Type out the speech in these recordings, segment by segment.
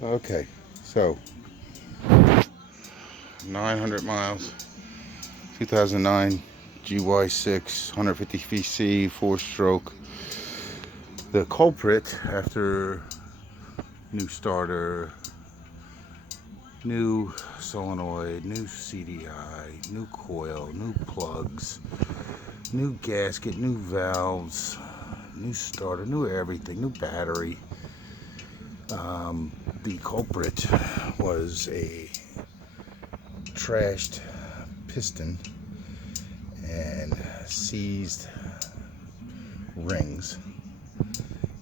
Okay, so 900 miles, 2009 Gy6, 150 cc, 4-stroke. The culprit, after new starter, new solenoid, new CDI, new coil, new plugs, new gasket, new valves, new starter, new everything, new battery. The culprit was a trashed piston and seized rings.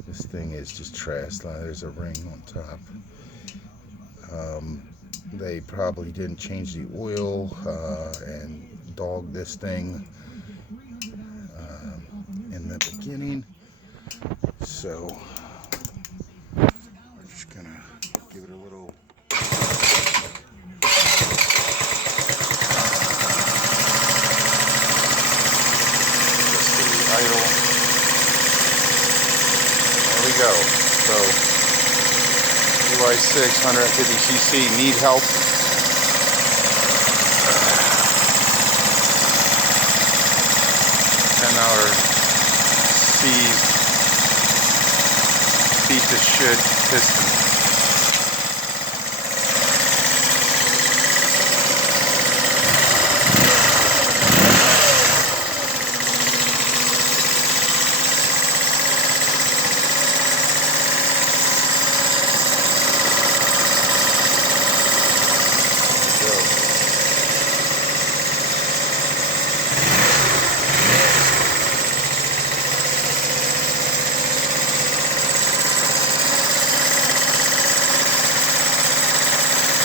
This thing is just trashed. There's a ring on top. They probably didn't change the oil and dogged this thing in the beginning. So we're just gonna give it a little idle. There we go. So Gy6 150cc, need help. $10 seized piece of shit piston.